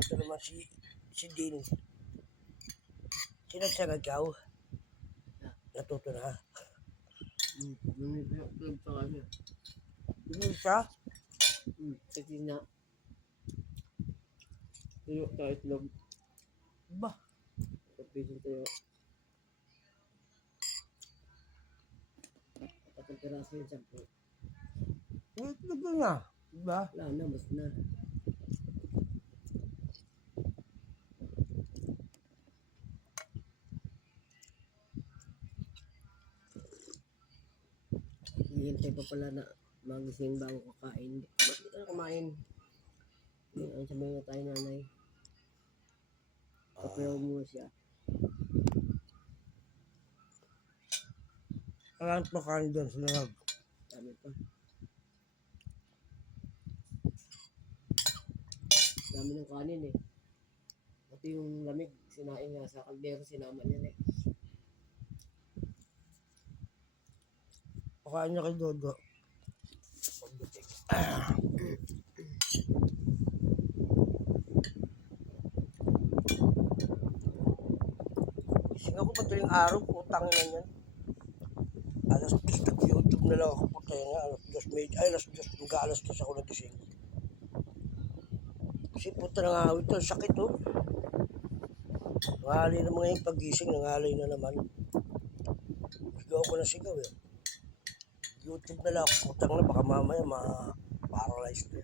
Ito naman si Dean. Sinagsagad ikaw? Natuto na. Club sa kanya. Hindi siya? Kasi na. Tuyo tayo itlog. Ba? Pagpisin tayo. Kapag piraso yung sampo. Itlog na nga. Diba? Wala na, mas na. Hihintay pa pala na magising bago kakain. Ba't di ka na kumain? Ang sabihin na tayo nanay. Papayaw mo siya. Alam pa kain doon sa lalag. Dami pa. Dami ng kanin eh. Pati yung lamig, sinain nga sa kaldero, sinama niya eh. Pakain niya kay Dodo. Gising ako madaling araw, putang ina niyan. Alas 2 nag-YouTube na lang ako, putang ina. Alas 2, mag-alas 2 ako nagising. Kasi puta nangawit to, sakit to. Nangalay na mga yung pag-gising, nangalay na naman. Sigaw ko na sigaw eh. YouTube na lang ako, putang na, baka mamaya ma-paralyze to.